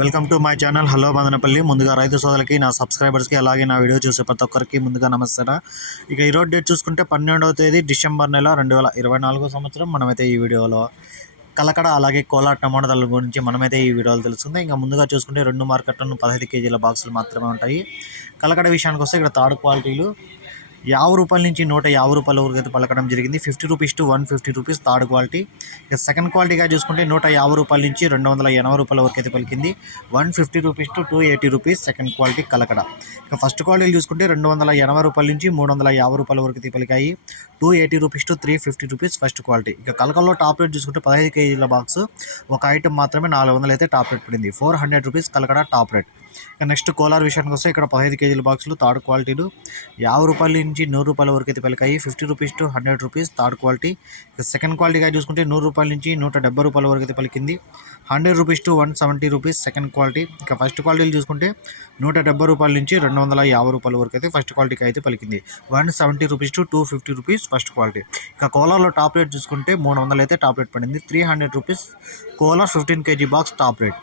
Welcome to my channel. Hello Bandanapalli. ముందుగా రైతు సోదరులకి నా సబ్స్క్రైబర్స్కి అలాగే నా వీడియో చూసే ప్రతి ఒక్కరికి ముందుగా నమస్తే ఇక ఈరోజు డేట్ చూసుకుంటే పన్నెండవ తేదీ డిసెంబర్ నెల రెండు వేల ఇరవై నాలుగో సంవత్సరం. మనమైతే ఈ వీడియోలో కలకడ అలాగే కోలా టమాటాల గురించి మనమైతే ఈ వీడియోలో తెలుస్తుంది ఇంకా ముందుగా చూసుకుంటే రెండు మార్కెట్లను పదహైదు కేజీల బాక్సులు మాత్రమే ఉంటాయి. కలకడ విషయానికి వస్తే ఇక్కడ థర్డ్ క్వాలిటీలు యాభై రూపాయల నుంచి నూట యాభై రూపాయల వరకు అయితే పలకడం జరిగింది. Fifty rupees to one fifty rupees third quality. ఇక సెకండ్ క్వాలిటీగా చూసుకుంటే నూట యాభై రూపాయల నుంచి రెండు వందల ఎనభై రూపాయల వరకు అయితే పలికింది. One fifty rupees to two eighty rupees second quality Kalakada. ఇక ఫస్ట్ క్వాలిటీ చూసుకుంటే రెండు వందల ఎనభై రూపాయల నుంచి మూడు వందల యాభై రూపాయల వరకు అయితే పలికాయి. Two eighty rupees to three fifty rupees first quality. ఇక కలకల్లో టాప్ రేట్ చూసుకుంటే పదహైదు కేజీల బాక్స్. ఒక ఐటమ్ మాత్రమే నాలుగు వందలు అయితే టాప్ రేట్ పడింది. Four hundred rupees Kalakada top rate. Next Kolar విషయానికి వస్తే ఇక్కడ పదహైదు కేజీల బాక్సులు థర్డ్ క్వాలిటీలు. యాభై రూపాయల నుంచి నూరు రూపాయల వరకు అయితే పలికాయి fifty rupees to hundred rupees third quality. Second క్వాలిటీగా చూసుకుంటే నూరు రూపాయల నుంచి నూట డెబ్బై రూపాయల వరకు అయితే పలికింది. Hundred rupees to one seventy rupees second quality. ఇక ఫస్ట్ క్వాలిటీలు చూసుకుంటే నూట డెబ్బై రూపాయల నుంచి రెండు వందల యాభై రూపాయల వరకు అయితే ఫస్ట్ క్వాలిటీకి అయితే పలికింది. One seventy rupees to two fifty rupees first quality. ఇక కోలార్లో టాప్ రేట్ చూసుకుంటే మూడు వందలు అయితే టాప్ రేట్ పడింది. Three hundred rupees Kolar fifteen KG box top rate.